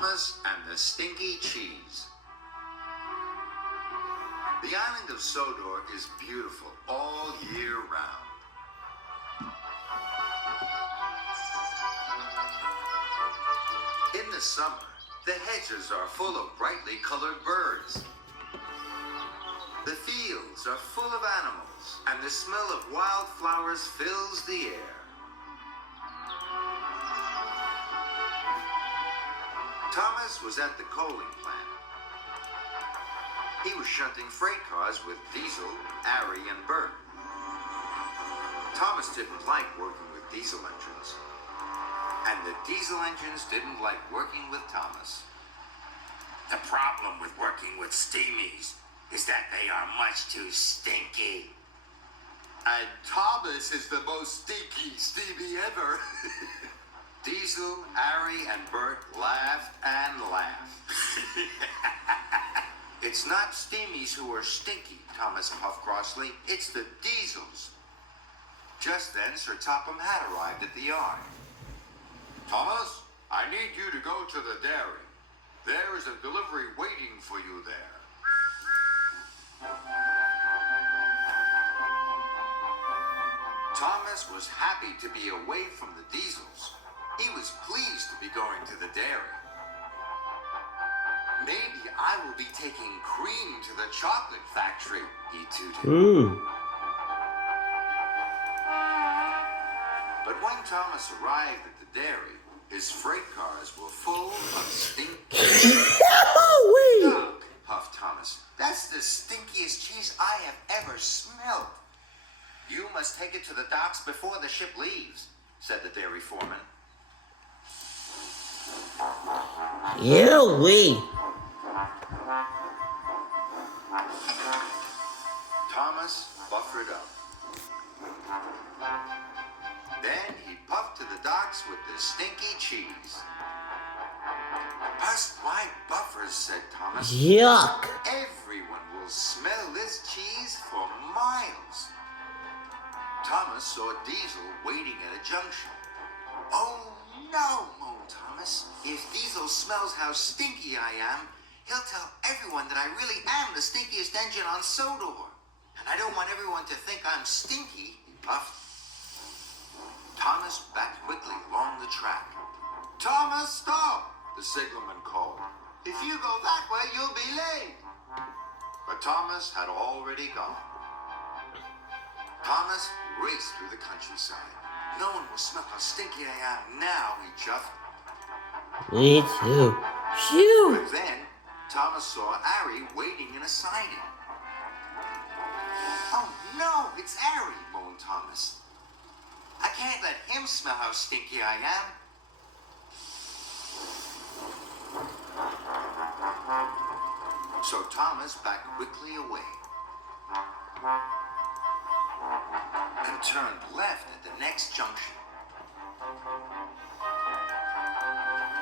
Thomas and the Stinky Cheese. The island of Sodor is beautiful all year round. In the summer, the hedges are full of brightly colored birds. The fields are full of animals, and the smell of wildflowers fills the air. Thomas was at the coaling plant. He was shunting freight cars with Diesel, Arry, and Bert. Thomas didn't like working with diesel engines, and the diesel engines didn't like working with Thomas. The problem with working with steamies is that they are much too stinky. And Thomas is the most stinky steamy ever. Diesel, Arry, and Bert laughed and laughed. It's not steamies who are stinky, Thomas puffed crossly. It's the diesels. Just then, Sir Topham had arrived at the yard. Thomas, I need you to go to the dairy. There is a delivery waiting for you there. Thomas was happy to be away from the diesels. He was pleased to be going to the dairy. Maybe I will be taking cream to the chocolate factory, he tooted. But when Thomas arrived at the dairy, his freight cars were full of stinky. Yuck, puffed Thomas. That's the stinkiest cheese I have ever smelled. You must take it to the docks before the ship leaves, said the dairy foreman. Thomas buffered up. Then he puffed to the docks with the stinky cheese. Bust my buffers, said Thomas. Yuck! Everyone will smell this cheese for miles. Thomas saw Diesel waiting at a junction. Oh no, moaned Thomas. If Diesel smells how stinky I am, he'll tell everyone that I really am the stinkiest engine on Sodor. And I don't want everyone to think I'm stinky, he puffed. Thomas backed quickly along the track. Thomas, stop, the signalman called. If you go that way, you'll be late. But Thomas had already gone. Thomas raced through the countryside. No one will smell how stinky I am now, he chuffed. Me too. Phew! But then, Thomas saw Arry waiting in a siding. Oh no, it's Arry, moaned Thomas. I can't let him smell how stinky I am. So Thomas backed quickly away and turned left at the next junction.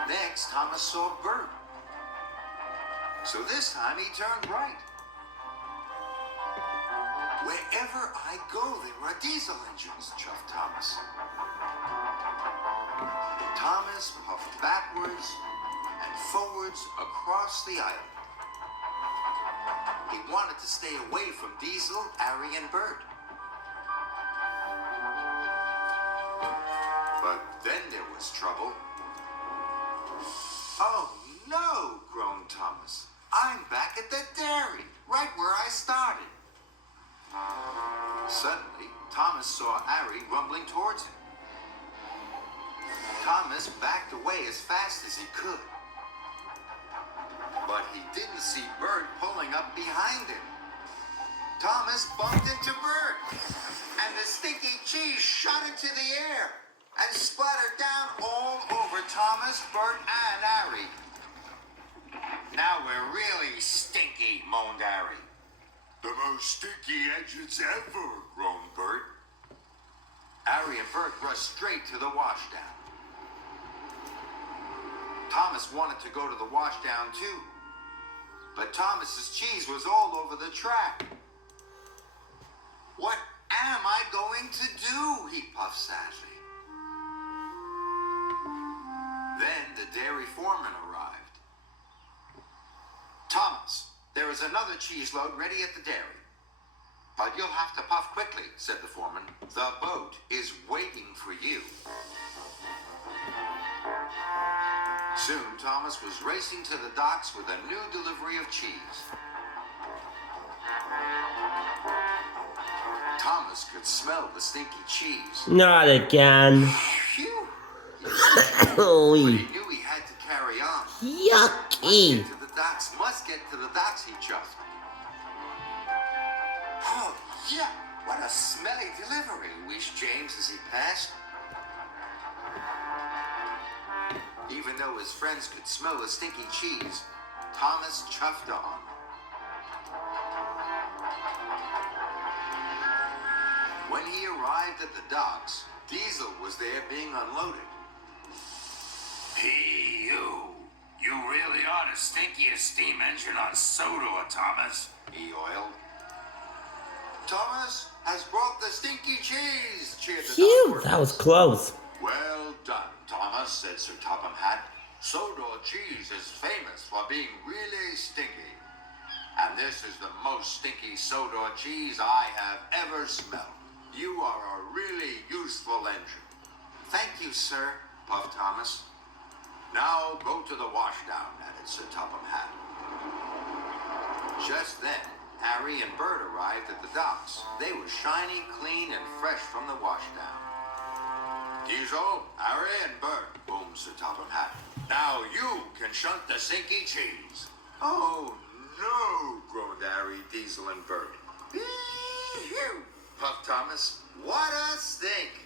Next, Thomas saw Bert. So this time he turned right. Wherever I go, there are diesel engines, chuffed Thomas. Thomas puffed backwards and forwards across the island. He wanted to stay away from Diesel, Arry, and Bert. But then there was trouble. Oh no, groaned Thomas. I'm back at the dairy, right where I started. Suddenly, Thomas saw Arry rumbling towards him. Thomas backed away as fast as he could. But he didn't see Bert pulling up behind him. Thomas bumped into Bert, and the stinky cheese shot into the air and splattered down all over Thomas, Bert, and Arry. Now we're really stinky, moaned Arry. The most stinky engines ever, groaned Bert. Arry and Bert rushed straight to the washdown. Thomas wanted to go to the washdown too, but Thomas's cheese was all over the track. What am I going to do? He puffed sadly. Then the dairy foreman arrived. There is another cheese load ready at the dairy. But you'll have to puff quickly, said the foreman. The boat is waiting for you. Soon, Thomas was racing to the docks with a new delivery of cheese. Thomas could smell the stinky cheese. Not again. Phew! Oh, But he knew he had to carry on. yucky. Must get to the docks. Must get to the docks, he chuffed. Oh, yeah. What a smelly delivery, wheezed James as he passed. Even though his friends could smell the stinky cheese, Thomas chuffed on. When he arrived at the docks, Diesel was there being unloaded. Hey, you. You really are the stinkiest steam engine on Sodor, Thomas. He oiled. Thomas has brought the stinky cheese, cheered the Phew, dock that was workers. close. Well done, Thomas, said Sir Topham Hatt. Sodor cheese is famous for being really stinky. And this is the most stinky Sodor cheese I have ever smelled. You are a really useful engine. Thank you, sir, puffed Thomas. Now go to the washdown, added Sir Topham Hatt. Just then, Arry and Bert arrived at the docks. They were shiny, clean, and fresh from the washdown. Diesel, Arry, and Bert, boomed Sir Topham Hatt. Now you can shunt the stinky cheese. Oh, no, groaned Arry, Diesel, and Bert. Phew, puffed Thomas. What a stink.